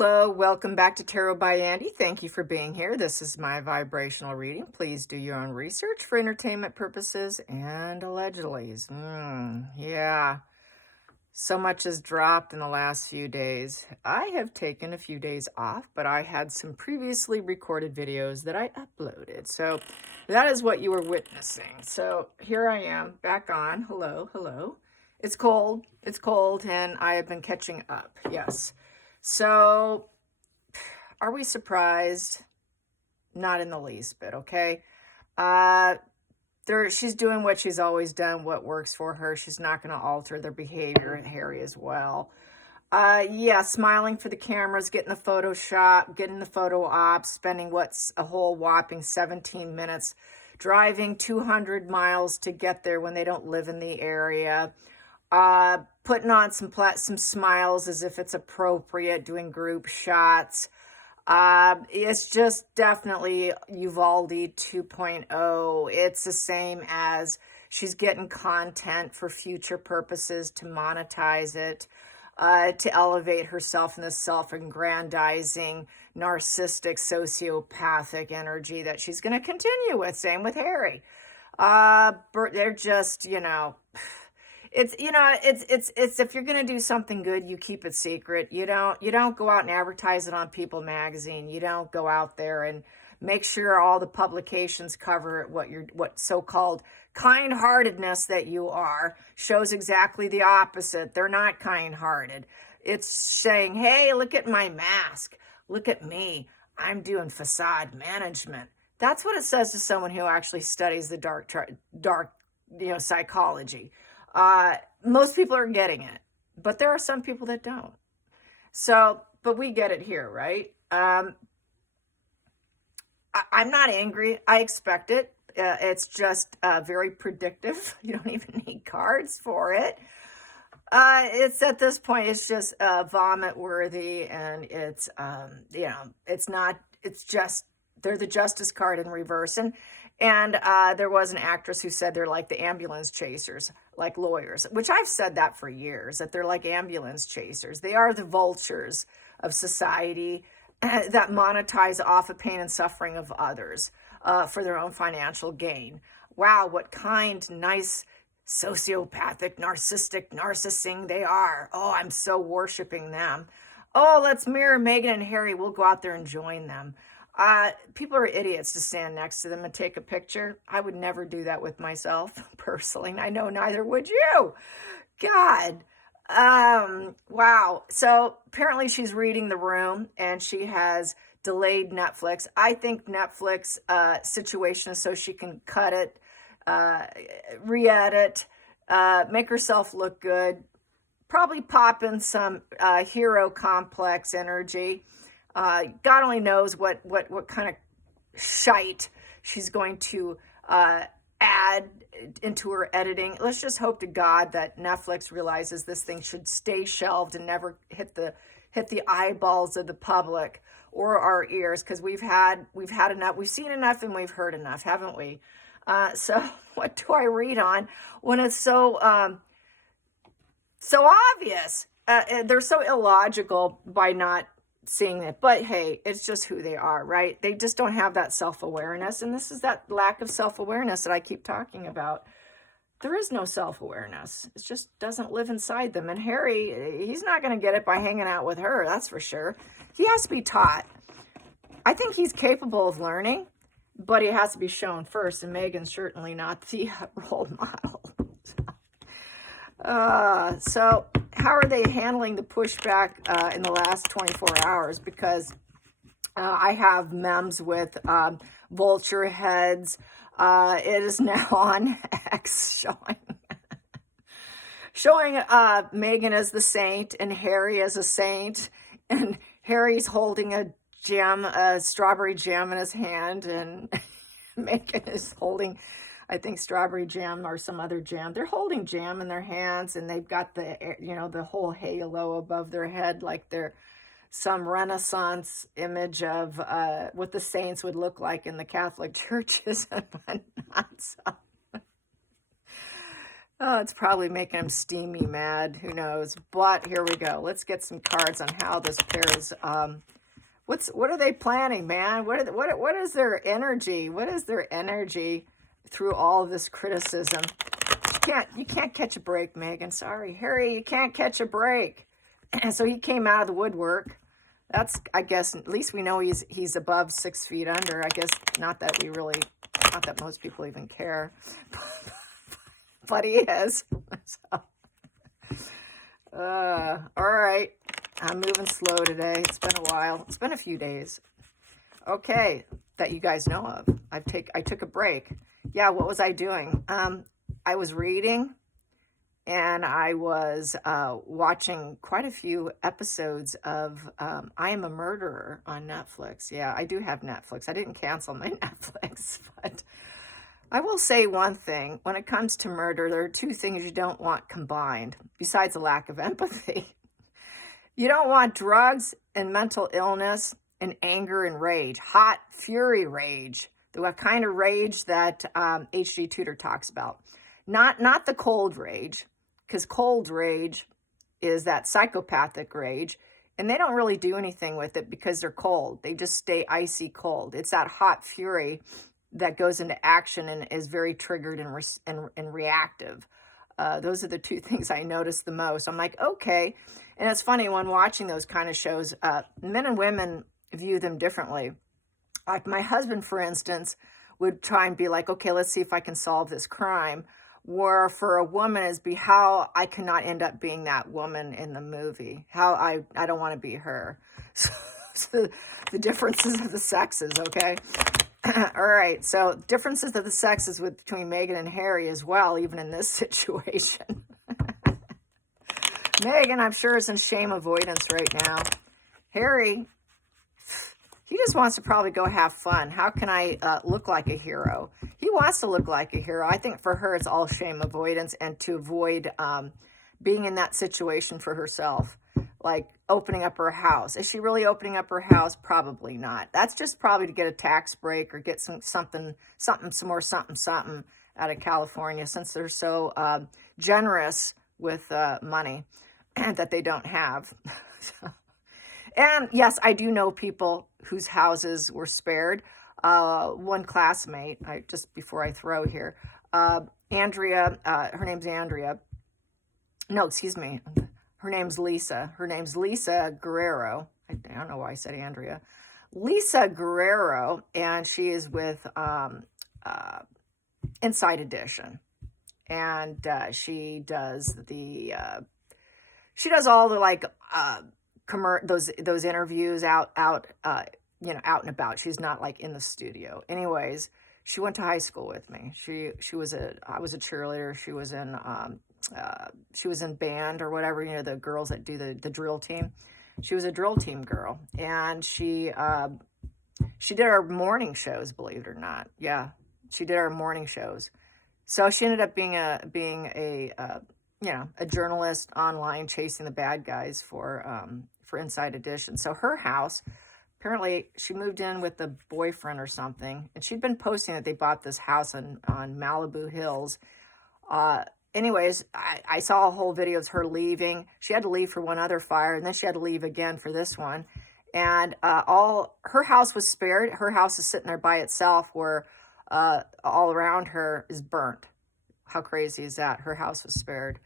Hello, welcome back to Tarot by Andy. Thank you for being here. This is my vibrational reading. Please do your own research for entertainment purposes and allegedly. Yeah, so much has dropped in the last few days. I have taken a few days off, but I had some previously recorded videos that I uploaded. So that is what you were witnessing. So here I am back on. Hello, hello. It's cold, and I have been catching up. Yes. So, are we surprised? Not in the least bit, okay? She's doing what she's always done, what works for her. She's not going to alter their behavior, Harry as well. Yeah, smiling for the cameras, getting the Photoshop, getting the photo ops, spending what's a whole whopping 17 minutes, driving 200 miles to get there when they don't live in the area. Putting on some smiles as if it's appropriate, doing group shots. It's just definitely Uvalde 2.0. It's the same as she's getting content for future purposes to monetize it, to elevate herself in this self-aggrandizing, narcissistic, sociopathic energy that she's going to continue with. Same with Harry. They're just, it's if you're going to do something good, you keep it secret. You don't go out and advertise it on People magazine. You don't go out there and make sure all the publications cover what so-called kind-heartedness that you are shows exactly the opposite. They're not kind-hearted. It's saying, "Hey, look at my mask. Look at me. I'm doing facade management." That's what it says to someone who actually studies the dark psychology. Most people are getting it, but there are some people that don't. So, but we get it here, right? I'm not angry. I expect it. It's just very predictive. You don't even need cards for it. It's at this point, it's just vomit worthy, and it's just, they're the justice card in reverse. And there was an actress who said they're like the ambulance chasers, like lawyers, which I've said that for years, that they're like ambulance chasers. They are the vultures of society that monetize off the pain and suffering of others for their own financial gain. Wow, what kind, nice, sociopathic, narcissising they are. Oh, I'm so worshiping them. Oh, let's mirror Meghan and Harry. We'll go out there and join them. People are idiots to stand next to them and take a picture. I would never do that with myself, personally. I know neither would you. God. Wow. So apparently she's reading the room, and she has delayed Netflix. I think Netflix situation is so she can cut it, re-edit, make herself look good, probably pop in some hero complex energy. God only knows what kind of shite she's going to add into her editing. Let's just hope to God that Netflix realizes this thing should stay shelved and never hit the eyeballs of the public or our ears, because we've had enough. We've seen enough and we've heard enough, haven't we? So what do I read on when it's so obvious? They're so illogical by not seeing it, but hey, it's just who they are, right? They just don't have that self-awareness, and this is that lack of self-awareness that I keep talking about. There is no self-awareness. It just doesn't live inside them, and Harry, he's not going to get it by hanging out with her, that's for sure. He has to be taught. I think he's capable of learning, but he has to be shown first, and Meghan's certainly not the role model. So how are they handling the pushback in the last 24 hours? Because I have memes with vulture heads. It is now on X showing Meghan as the saint and Harry as a saint. And Harry's holding a strawberry jam in his hand, and Meghan is holding, I think, strawberry jam or some other jam. They're holding jam in their hands, and they've got the whole halo above their head, like they're some Renaissance image of what the saints would look like in the Catholic churches and whatnot. So Oh, it's probably making him steamy mad. Who knows? But here we go. Let's get some cards on how this pair is. What are they planning, man? What is their energy? What is their energy through all of this criticism? You can't catch a break, Megan. Sorry, Harry, you can't catch a break. And so he came out of the woodwork. That's, I guess, at least we know he's above 6 feet under. I guess not that most people even care. But he is. So, all right. I'm moving slow today. It's been a while. It's been a few days. Okay, that you guys know of. I took a break. Yeah, what was I doing? I was reading, and I was watching quite a few episodes of I Am a Murderer on Netflix. Yeah, I do have Netflix. I didn't cancel my Netflix, but I will say one thing. When it comes to murder, there are two things you don't want combined, besides a lack of empathy. You don't want drugs and mental illness and anger and rage, hot fury rage, the kind of rage that H.G. Tudor talks about. Not the cold rage, because cold rage is that psychopathic rage, and they don't really do anything with it because they're cold. They just stay icy cold. It's that hot fury that goes into action and is very triggered and reactive. Those are the two things I notice the most. I'm like, okay. And it's funny, when watching those kind of shows, men and women view them differently. Like my husband, for instance, would try and be like, okay, let's see if I can solve this crime. Where for a woman is be how I cannot end up being that woman in the movie. How I don't want to be her. So the differences of the sexes, okay? All right, so differences of the sexes between Megan and Harry as well, even in this situation. Megan, I'm sure, is in shame avoidance right now. Harry, he just wants to probably go have fun. How can I look like a hero? He wants to look like a hero. I think for her, it's all shame avoidance and to avoid being in that situation for herself, like opening up her house. Is she really opening up her house? Probably not. That's just probably to get a tax break or get some more something out of California, since they're so generous with money that they don't have. And yes, I do know people whose houses were spared. One classmate, just before I throw here, Andrea, her name's Andrea. No, excuse me. Her name's Lisa. Her name's Lisa Guerrero. I don't know why I said Andrea. Lisa Guerrero, and she is with Inside Edition. And she does all the like those interviews out and about. She's not like in the studio. Anyways, she went to high school with me. I was a cheerleader. She was in band or whatever, the girls that do the drill team. She was a drill team girl, and she did our morning shows, believe it or not. Yeah, she did our morning shows. So she ended up being a journalist online, chasing the bad guys for Inside Edition. So her house, apparently she moved in with a boyfriend or something, and she'd been posting that they bought this house on Malibu Hills. Anyways, I saw a whole video of her leaving. She had to leave for one other fire, and then she had to leave again for this one. And her house was spared. Her house is sitting there by itself, where all around her is burnt. How crazy is that? Her house was spared.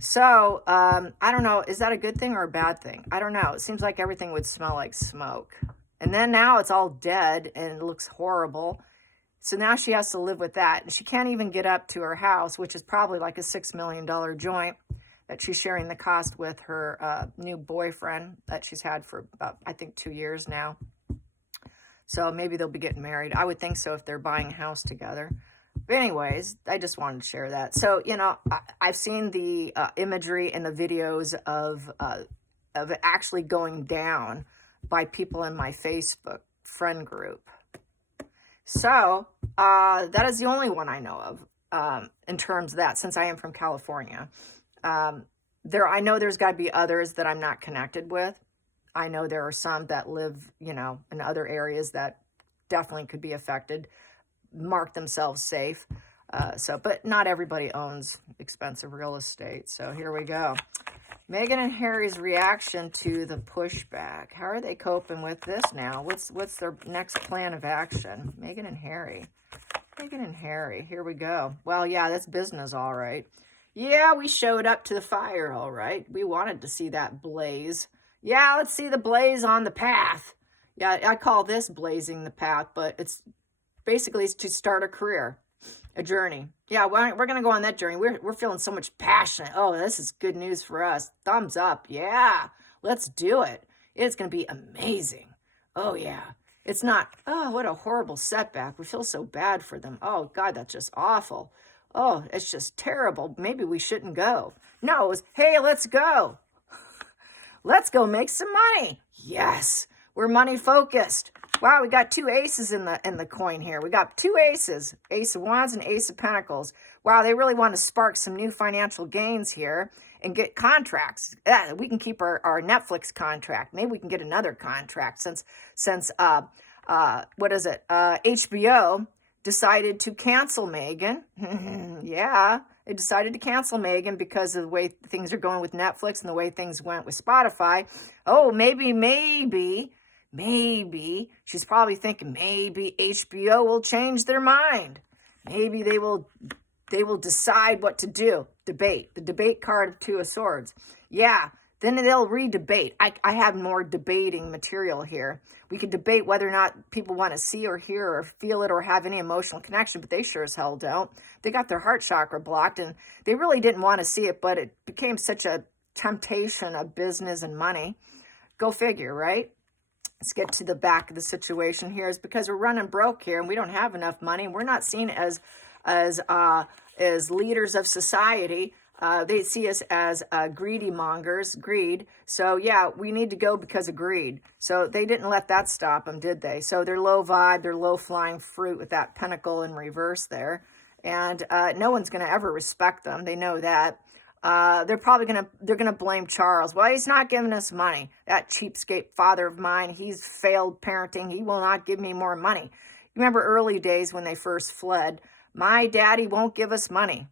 So, I don't know. Is that a good thing or a bad thing? I don't know. It seems like everything would smell like smoke. And then now it's all dead and it looks horrible. So now she has to live with that. And she can't even get up to her house, which is probably like a $6 million joint that she's sharing the cost with her new boyfriend that she's had for about, I think, 2 years now. So maybe they'll be getting married. I would think so if they're buying a house together. But anyways, I just wanted to share that. So, I've seen the imagery and the videos of it actually going down by people in my Facebook friend group. So that is the only one I know of in terms of that, since I am from California. I know there's got to be others that I'm not connected with. I know there are some that live, in other areas that definitely could be affected, mark themselves safe. But not everybody owns expensive real estate. So here we go. Meghan and Harry's reaction to the pushback. How are they coping with this now? What's their next plan of action? Meghan and Harry. Meghan and Harry. Here we go. Well, yeah, that's business, all right. Yeah, we showed up to the fire, all right. We wanted to see that blaze. Yeah, let's see the blaze on the path. Yeah, I call this blazing the path, but it's basically to start a career, a journey. Yeah, we're going to go on that journey. We're feeling so much passion. Oh, this is good news for us. Thumbs up. Yeah, let's do it. It's going to be amazing. Oh, yeah. It's not, oh, what a horrible setback. We feel so bad for them. Oh, God, that's just awful. Oh, it's just terrible. Maybe we shouldn't go. No, it was, hey, let's go. Let's go make some money. Yes, we're money focused. Wow, we got two aces in the coin here. We got two aces, Ace of Wands and Ace of Pentacles. Wow, they really want to spark some new financial gains here and get contracts. Yeah, we can keep our Netflix contract. Maybe we can get another contract since what is it? HBO decided to cancel Meghan. Yeah, they decided to cancel Meghan because of the way things are going with Netflix and the way things went with Spotify. Oh, maybe, she's probably thinking maybe HBO will change their mind. Maybe they will decide what to do. Debate. The debate card of Two of Swords. Yeah, then they'll re-debate. I have more debating material here. We could debate whether or not people want to see or hear or feel it or have any emotional connection, but they sure as hell don't. They got their heart chakra blocked, and they really didn't want to see it, but it became such a temptation of business and money. Go figure, right? Let's get to the back of the situation here. Is because we're running broke here, and we don't have enough money. We're not seen as leaders of society. They see us as greedy mongers, greed. So yeah, we need to go because of greed. So they didn't let that stop them, did they? So they're low vibe, they're low flying fruit with that pentacle in reverse there. And no one's going to ever respect them. They know that. They're gonna blame Charles. Well, he's not giving us money. That cheapskate father of mine, he's failed parenting. He will not give me more money. You remember early days when they first fled? My daddy won't give us money.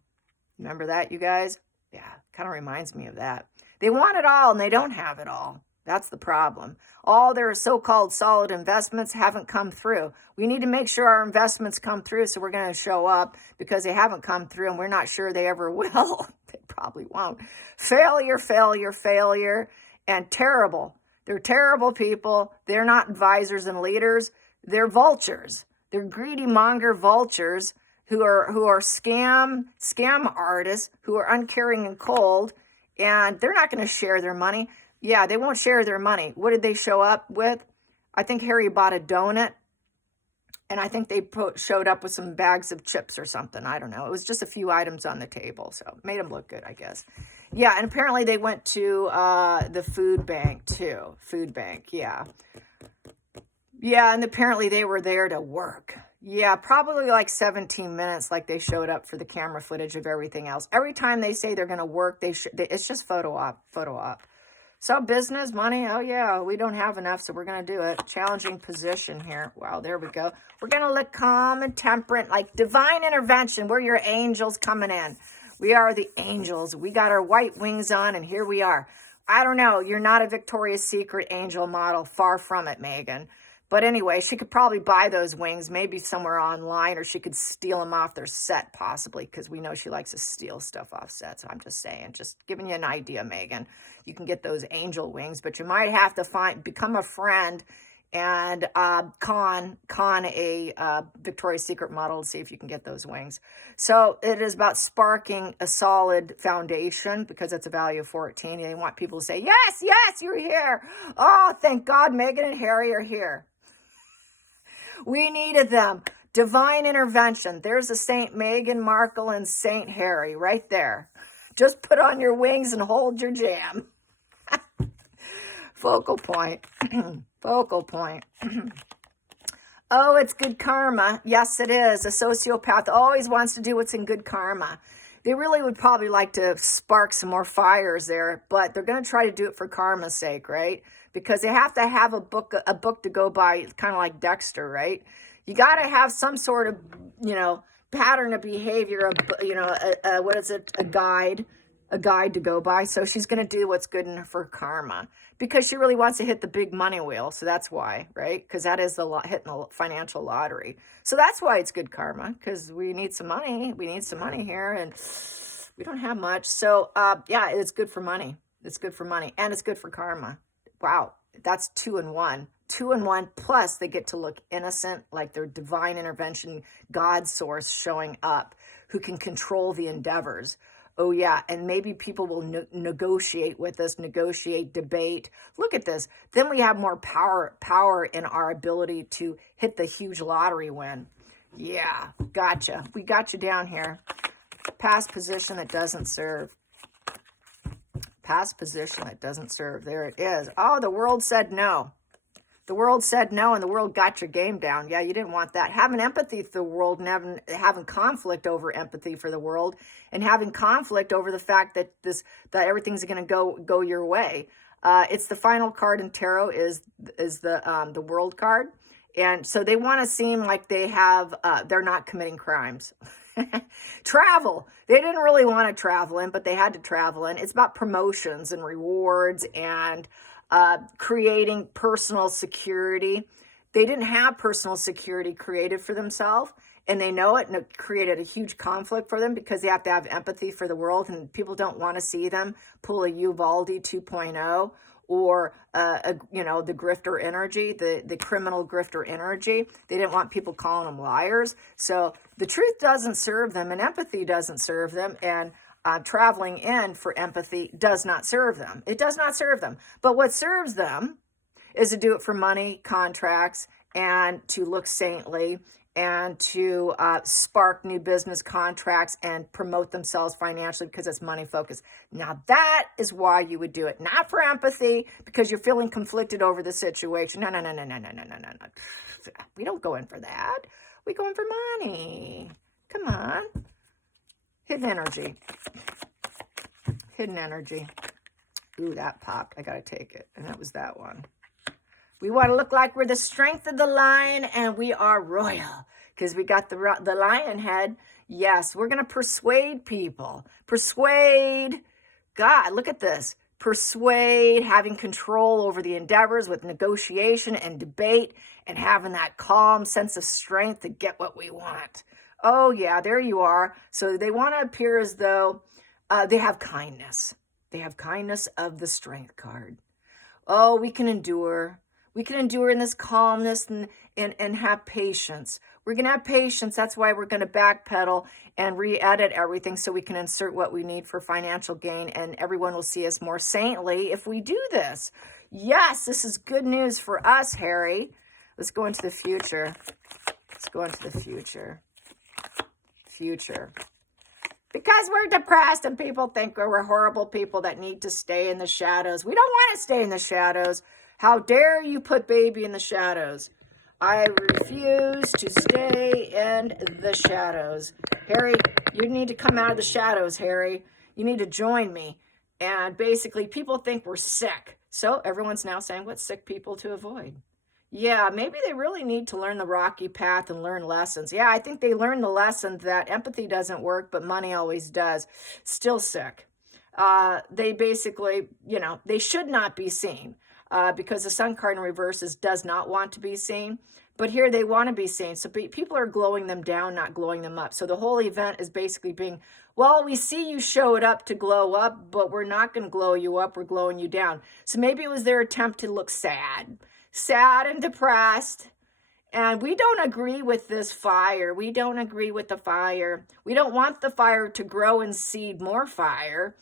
Remember that, you guys? Yeah, kind of reminds me of that. They want it all and they don't have it all. That's the problem. All their so-called solid investments haven't come through. We need to make sure our investments come through, so we're going to show up because they haven't come through and we're not sure they ever will. They probably won't. Failure, failure, failure, and terrible. They're terrible people. They're not advisors and leaders. They're vultures. They're greedy monger vultures who are scam artists, who are uncaring and cold, and they're not going to share their money. Yeah, they won't share their money. What did they show up with? I think Harry bought a donut, and I think they showed up with some bags of chips or something. I don't know. It was just a few items on the table, so it made them look good, I guess. Yeah, and apparently they went to the food bank, too. Food bank, yeah. Yeah, and apparently they were there to work. Yeah, probably like 17 minutes, like they showed up for the camera footage of everything else. Every time they say they're going to work, it's just photo op. So business, money, oh yeah, we don't have enough, so we're going to do it. Challenging position here. Wow, there we go. We're going to look calm and temperate, like divine intervention. We're your angels coming in. We are the angels. We got our white wings on, and here we are. I don't know. You're not a Victoria's Secret angel model. Far from it, Meghan. But anyway, she could probably buy those wings, maybe somewhere online, or she could steal them off their set, possibly, because we know she likes to steal stuff off sets. I'm just saying, just giving you an idea, Meghan. You can get those angel wings, but you might have to become a friend and con a Victoria's Secret model to see if you can get those wings. So it is about sparking a solid foundation, because it's a value of 14. They want people to say, yes, yes, you're here. Oh, thank God Meghan and Harry are here. We needed them. Divine intervention. There's a Saint Meghan Markle and Saint Harry right there. Just put on your wings and hold your jam. Focal point. Focal point. Oh, it's good karma. Yes, it is. A sociopath always wants to do what's in good karma. They really would probably like to spark some more fires there, but they're going to try to do it for karma's sake, right? Because they have to have a book to go by, kind of like Dexter, right? You got to have some sort of, pattern of behavior, what is it? A guide to go by. So she's going to do what's good in for karma because she really wants to hit the big money wheel. So that's why, right? Because that is hitting the financial lottery. So that's why it's good karma, because we need some money. We need some money here, and we don't have much. So yeah, it's good for money. It's good for money, and it's good for karma. Wow, that's 2 in 1. 2 in 1, plus they get to look innocent, like their divine intervention, God source showing up, who can control the endeavors. Oh yeah, and maybe people will negotiate with us, debate. Look at this. Then we have more power in our ability to hit the huge lottery win. Yeah, gotcha. We got you down here. Past position that doesn't serve. Past position that doesn't serve. There it is. Oh, the world said no. The world said no, and the world got your game down. Yeah, you didn't want that. Having empathy for the world and having conflict over empathy for the world, and having conflict over the fact that everything's going to go your way. It's the final card in tarot is the world card, and so they want to seem like they're not committing crimes. Travel. They didn't really want to travel in, but they had to travel in. It's about promotions and rewards and creating personal security. They didn't have personal security created for themselves, and they know it, and it created a huge conflict for them because they have to have empathy for the world, and people don't want to see them pull a Uvalde 2.0 or the grifter energy, the criminal grifter energy. They didn't want people calling them liars. So the truth doesn't serve them, and empathy doesn't serve them, and traveling in for empathy does not serve them. It does not serve them. But what serves them is to do it for money, contracts, and to look saintly, and to spark new business contracts and promote themselves financially because it's money focused. Now that is why you would do it, not for empathy because you're feeling conflicted over the situation. No. We don't go in for that. We go in for money. Come on. Hidden energy. Hidden energy. Ooh, that popped. I got to take it. And that was that one. We want to look like we're the strength of the lion, and we are royal because we got the lion head. Yes, we're going to persuade people. Persuade. God, look at this. Persuade, having control over the endeavors with negotiation and debate, and having that calm sense of strength to get what we want. Oh, yeah, there you are. So they want to appear as though they have kindness. They have kindness of the strength card. Oh, we can endure. We can endure in this calmness and have patience. We're going to have patience. That's why we're going to backpedal and re-edit everything so we can insert what we need for financial gain, and everyone will see us more saintly if we do this. Yes, this is good news for us, Harry. Let's go into the future. Let's go into the future. Future. Because we're depressed and people think we're horrible people that need to stay in the shadows. We don't want to stay in the shadows. How dare you put baby in the shadows? I refuse to stay in the shadows. Harry, you need to come out of the shadows, Harry. You need to join me. And basically, people think we're sick. So everyone's now saying what sick people to avoid. Yeah, maybe they really need to learn the rocky path and learn lessons. Yeah, I think they learned the lesson that empathy doesn't work, but money always does. Still sick. They basically, they should not be seen because the sun card in reverse does not want to be seen. But here they want to be seen. So people are glowing them down, not glowing them up. So the whole event is basically being, well, we see you showed up to glow up, but we're not going to glow you up. We're glowing you down. So maybe it was their attempt to look sad and depressed. And we don't agree with this fire. We don't agree with the fire. We don't want the fire to grow and seed more fire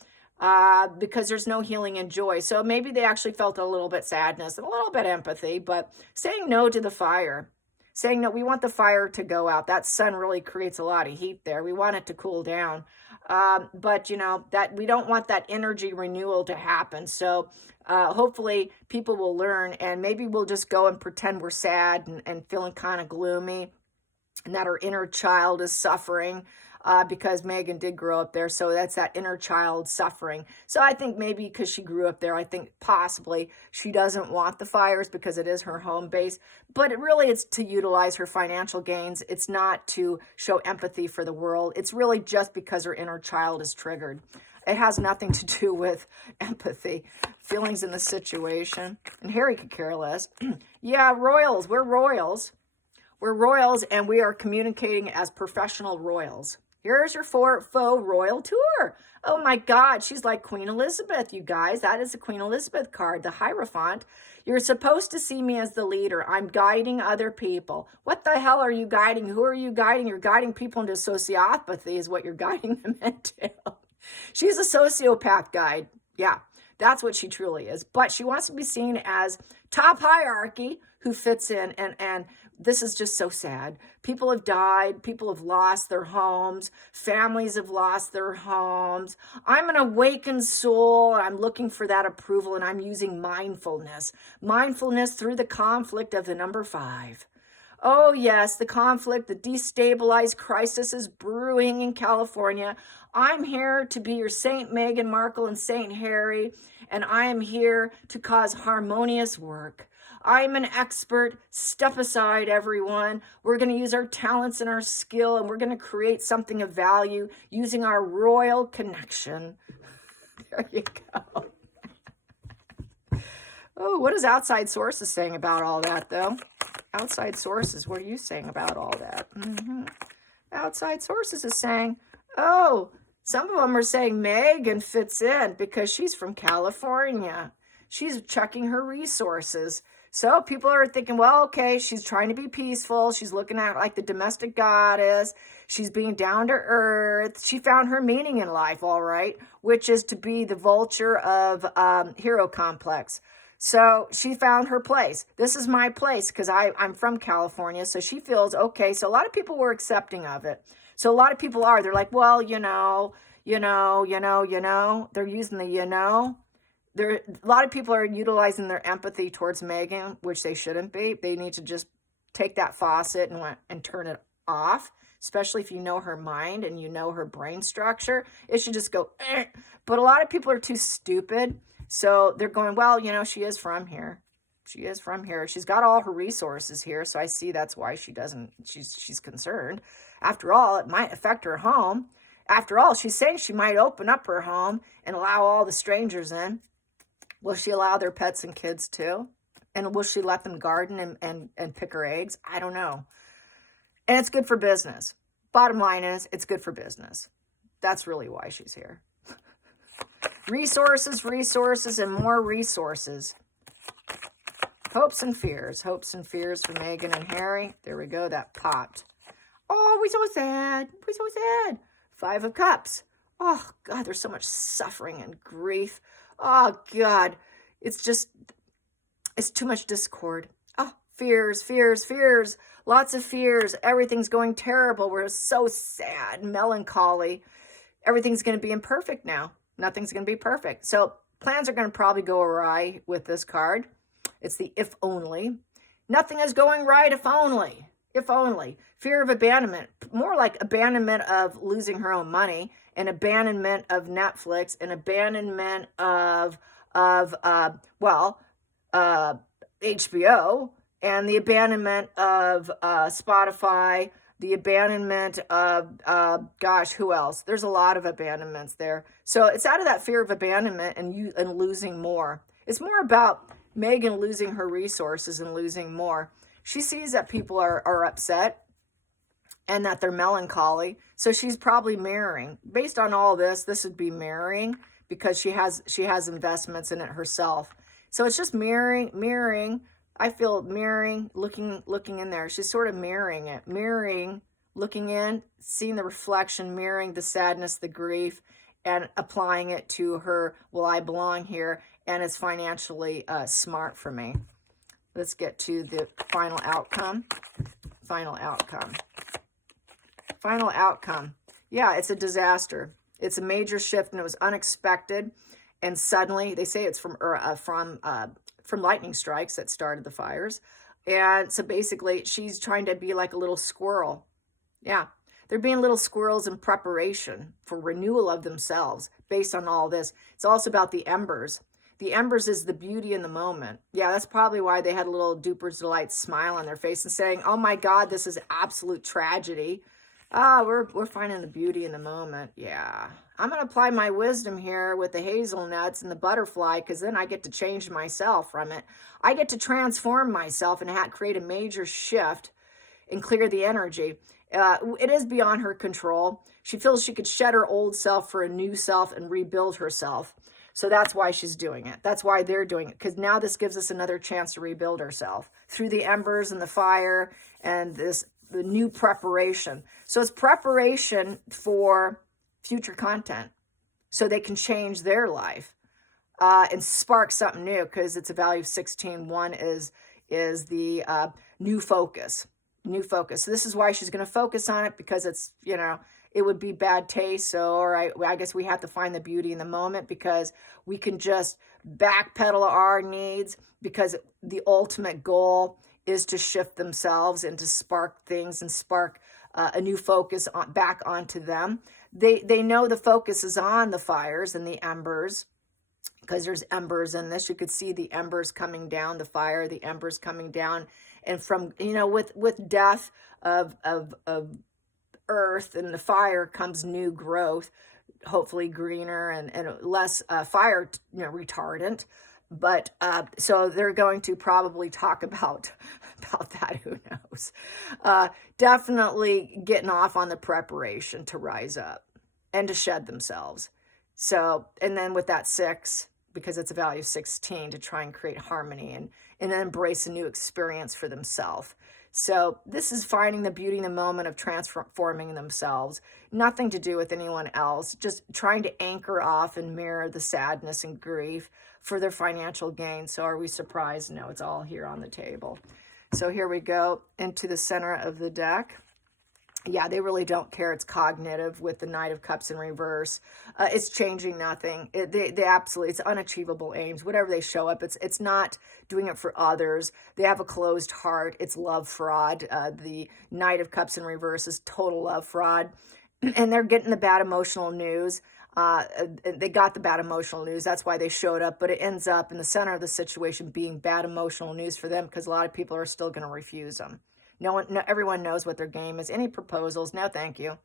because there's no healing and joy. So maybe they actually felt a little bit sadness, a little bit empathy, but saying no to the fire. Saying no, we want the fire to go out. That sun really creates a lot of heat there. We want it to cool down. But, that we don't want that energy renewal to happen. So hopefully people will learn, and maybe we'll just go and pretend we're sad and feeling kind of gloomy, and that our inner child is suffering. because Megan did grow up there. So that's that inner child suffering. So I think maybe because she grew up there, I think possibly she doesn't want the fires because it is her home base. But it's to utilize her financial gains. It's not to show empathy for the world. It's really just because her inner child is triggered. It has nothing to do with empathy, feelings in the situation. And Harry could care less. Yeah, royals. We're royals. We're royals, and we are communicating as professional royals. Here's your faux royal tour. Oh my God, she's like Queen Elizabeth, you guys. That is the Queen Elizabeth card, the Hierophant. You're supposed to see me as the leader. I'm guiding other people. What the hell are you guiding? Who are you guiding? You're guiding people into sociopathy is what you're guiding them into. She's a sociopath guide. Yeah, that's what she truly is. But she wants to be seen as top hierarchy who fits in. And this is just so sad. People have died. People have lost their homes. Families have lost their homes. I'm an awakened soul. I'm looking for that approval, and I'm using mindfulness. Mindfulness through the conflict of the number 5. Oh, yes, the conflict, the destabilized crisis is brewing in California. I'm here to be your Saint Meghan Markle and Saint Harry, and I am here to cause harmonious work. I'm an expert. Step aside, everyone. We're going to use our talents and our skill, and we're going to create something of value using our royal connection. There you go. Oh, what is outside sources saying about all that, though? Outside sources, what are you saying about all that? Outside sources is saying, oh, some of them are saying Megan fits in because she's from California. She's checking her resources. So people are thinking, well, okay, she's trying to be peaceful. She's looking at like the domestic goddess. She's being down to earth. She found her meaning in life, all right, which is to be the vulture of hero complex. So she found her place. This is my place because I'm from California. So she feels, okay, so a lot of people were accepting of it. So a lot of people are. They're like, well, They're using the a lot of people are utilizing their empathy towards Megan, which they shouldn't be. They need to just take that faucet and turn it off, especially if you know her mind and you know her brain structure. It should just go, eh. But a lot of people are too stupid. So they're going, well, she is from here. She is from here. She's got all her resources here. So I see that's why she's concerned. After all, it might affect her home. After all, she's saying she might open up her home and allow all the strangers in. Will she allow their pets and kids too? And will she let them garden and pick her eggs? I don't know. And it's good for business. Bottom line is, it's good for business. That's really why she's here. Resources, and more resources. Hopes and fears for Meghan and Harry. There we go, that popped. Oh, we're so sad. 5 of Cups. Oh, God, there's so much suffering and grief. Oh, God, it's too much discord. Oh, fears. Lots of fears. Everything's going terrible. We're so sad, melancholy. Everything's going to be imperfect now. Nothing's going to be perfect. So plans are going to probably go awry with this card. It's the if only. Nothing is going right if only. If only. Fear of abandonment. More like abandonment of losing her own money, and abandonment of Netflix, and abandonment of HBO, and the abandonment of Spotify, the abandonment of, who else? There's a lot of abandonments there. So it's out of that fear of abandonment and losing more. It's more about Megan losing her resources and losing more. She sees that people are upset and that they're melancholy. So she's probably mirroring. Based on all this would be mirroring because she has investments in it herself. So it's just mirroring. I feel mirroring, looking in there. She's sort of mirroring it. Mirroring, looking in, seeing the reflection, mirroring the sadness, the grief, and applying it to her, well, I belong here, and it's financially smart for me. Let's get to the final outcome. Final outcome. Yeah, it's a disaster. It's a major shift, and it was unexpected. And suddenly, they say it's from lightning strikes that started the fires. And so basically, she's trying to be like a little squirrel. Yeah. They're being little squirrels in preparation for renewal of themselves based on all this. It's also about the embers. The embers is the beauty in the moment. Yeah, that's probably why they had a little duper's delight smile on their face and saying, oh my God, this is absolute tragedy. We're finding the beauty in the moment. Yeah. I'm going to apply my wisdom here with the hazelnuts and the butterfly, because then I get to change myself from it. I get to transform myself and create a major shift and clear the energy. It is beyond her control. She feels she could shed her old self for a new self and rebuild herself. So that's why she's doing it. That's why they're doing it, because now this gives us another chance to rebuild ourselves through the embers and the fire and the new preparation. So it's preparation for future content so they can change their life and spark something new, because it's a value of 16. One is the new focus. New focus. So this is why she's going to focus on it, because it's, it would be bad taste. So, all right, I guess we have to find the beauty in the moment, because we can just backpedal our needs, because the ultimate goal is to shift themselves and to spark things and spark a new focus back onto them. They know the focus is on the fires and the embers, because there's embers in this. You could see the embers coming down, the fire, the embers coming down. And from, with death of earth and the fire comes new growth, hopefully greener and less fire retardant. But so they're going to probably talk about that. Who knows? Definitely getting off on the preparation to rise up and to shed themselves. So, and then with that 6, because it's a value of 16, to try and create harmony and then embrace a new experience for themselves. So this is finding the beauty in the moment of transforming themselves. Nothing to do with anyone else. Just trying to anchor off and mirror the sadness and grief for their financial gain. So are we surprised? No, it's all here on the table. So here we go into the center of the deck. Yeah, they really don't care. It's cognitive with the Knight of Cups in reverse. It's changing nothing. They absolutely, it's unachievable aims. Whatever they show up, it's not doing it for others. They have a closed heart. It's love fraud. The Knight of Cups in reverse is total love fraud. And they're getting the bad emotional news. They got the bad emotional news. That's why they showed up. But it ends up in the center of the situation being bad emotional news for them, because a lot of people are still going to refuse them. No, everyone knows what their game is. Any proposals? No, thank you.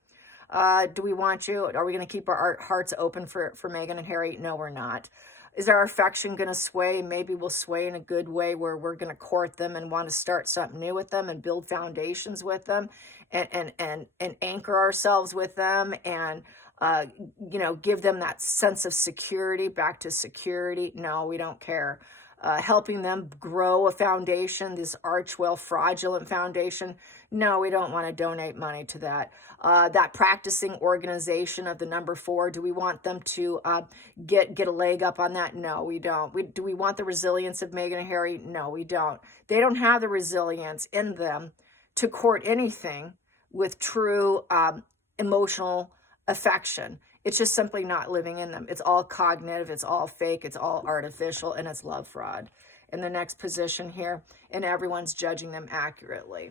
Do we want you? Are we going to keep our hearts open for Meghan and Harry? No, we're not. Is our affection going to sway? Maybe we'll sway in a good way, where we're going to court them and want to start something new with them and build foundations with them and anchor ourselves with them and, give them that sense of security, back to security. No, we don't care. Helping them grow a foundation, this archwell fraudulent foundation. No, we don't want to donate money to that. That practicing organization of the number 4, do we want them to get a leg up on that? No, we don't. Do we want the resilience of Meghan and Harry? No, we don't. They don't have the resilience in them to court anything with true emotional affection. It's just simply not living in them. It's all cognitive, it's all fake, it's all artificial, and it's love fraud. In the next position here, and everyone's judging them accurately.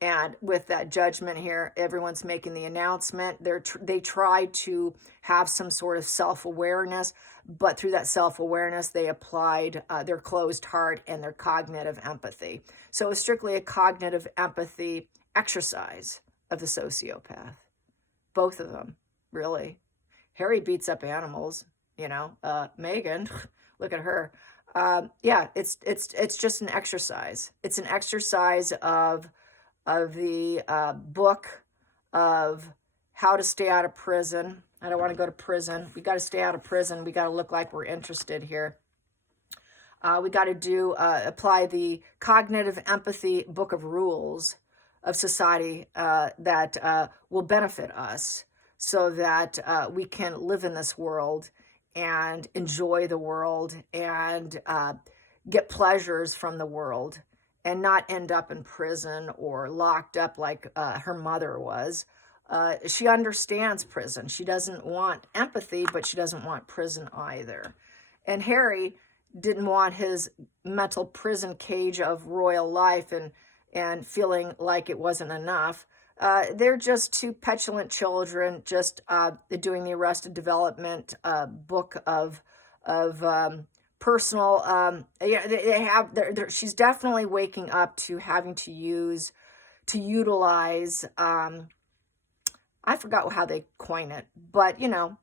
And with that judgment here, everyone's making the announcement. They try to have some sort of self-awareness, but through that self-awareness, they applied their closed heart and their cognitive empathy. So it's strictly a cognitive empathy exercise of the sociopath. Both of them, really. Harry beats up animals, Meghan, look at her. Yeah, it's just an exercise. It's an exercise of the book of how to stay out of prison. I don't want to go to prison. We got to stay out of prison. We got to look like we're interested here. We got to apply the cognitive empathy book of rules of society that will benefit us, so that we can live in this world and enjoy the world and get pleasures from the world and not end up in prison or locked up like her mother was. She understands prison. She doesn't want empathy, but she doesn't want prison either. And Harry didn't want his mental prison cage of royal life and feeling like it wasn't enough. They're just two petulant children, just doing the Arrested Development book of personal. Yeah, they have. She's definitely waking up to having to utilize. I forgot how they coin it, but you know,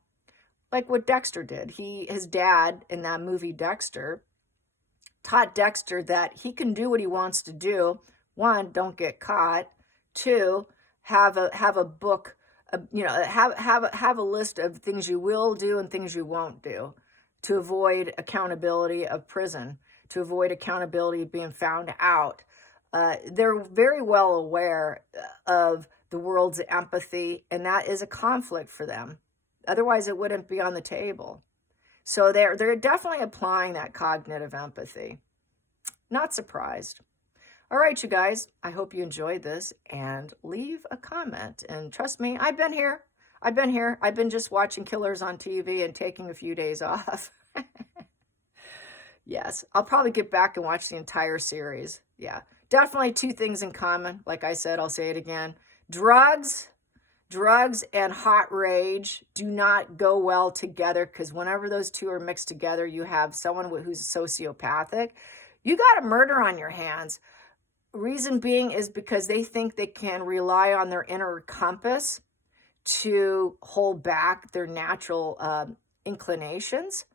like what Dexter did. His dad in that movie Dexter taught Dexter that he can do what he wants to do. One, don't get caught. Two, have a book, you know, have a list of things you will do and things you won't do to avoid accountability of prison, to avoid accountability of being found out. They're very well aware of the world's empathy, and that is a conflict for them. Otherwise, it wouldn't be on the table. So they're definitely applying that cognitive empathy. Not surprised. All right, you guys, I hope you enjoyed this, and leave a comment. And trust me, I've been here. I've been just watching killers on TV and taking a few days off. Yes, I'll probably get back and watch the entire series. Yeah, definitely two things in common. Like I said, I'll say it again. Drugs and hot rage do not go well together, because whenever those two are mixed together, you have someone who's sociopathic. You got a murder on your hands. Reason being is because they think they can rely on their inner compass to hold back their natural inclinations.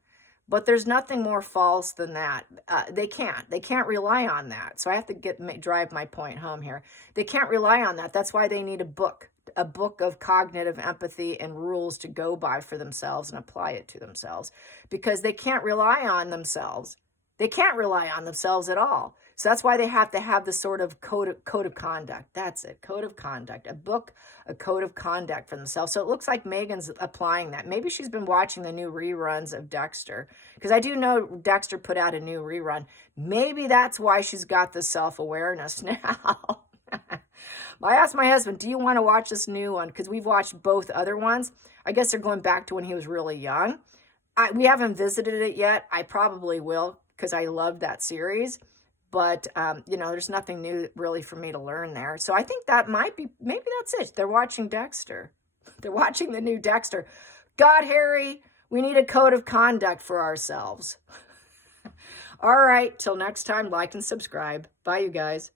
But there's nothing more false than that. They can't rely on that. So I have to drive my point home here. They can't rely on that. That's why they need a book of cognitive empathy and rules to go by for themselves and apply it to themselves, because they can't rely on themselves. They can't rely on themselves at all. So that's why they have to have this sort of code of conduct. That's it, code of conduct, a code of conduct for themselves. So it looks like Megan's applying that. Maybe she's been watching the new reruns of Dexter, because I do know Dexter put out a new rerun. Maybe that's why she's got this self-awareness now. I asked my husband, do you want to watch this new one? Because we've watched both other ones. I guess they're going back to when he was really young. We haven't visited it yet. I probably will, because I loved that series. But, you know, there's nothing new really for me to learn there. So I think that might be, maybe that's it. They're watching Dexter. They're watching the new Dexter. God, Harry, we need a code of conduct for ourselves. All right, till next time, like and subscribe. Bye, you guys.